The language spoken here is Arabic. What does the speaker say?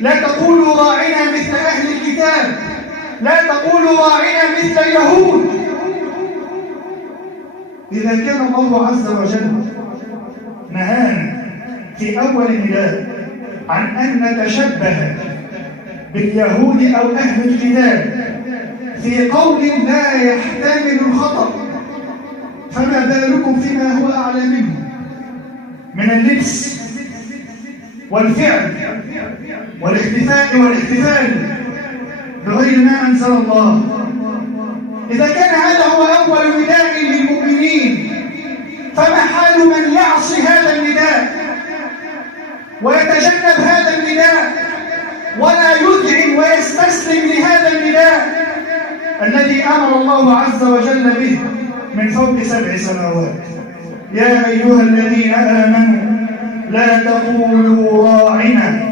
لا تقولوا راعنا مثل أهل الكتاب، لا تقولوا راعنا مثل اليهود. إذا كان الله عز وجل نهانا في أول النداء عن أن نتشبه باليهود أو أهل الكتاب في قول لا يحتمل الخطأ، فما بالكم فيما هو أعلى منه من اللبس والفعل والاحتفال بغير ما أنزل الله. إذا كان هذا هو أول نداء للمؤمنين، فما حال من يعصي هذا النداء ويتجنب هذا النداء ولا يذعن ويستسلم لهذا النداء الذي أمر الله عز وجل به من فوق 7 سماوات؟ يا أيها الذين آمنوا لا تقولوا راعنا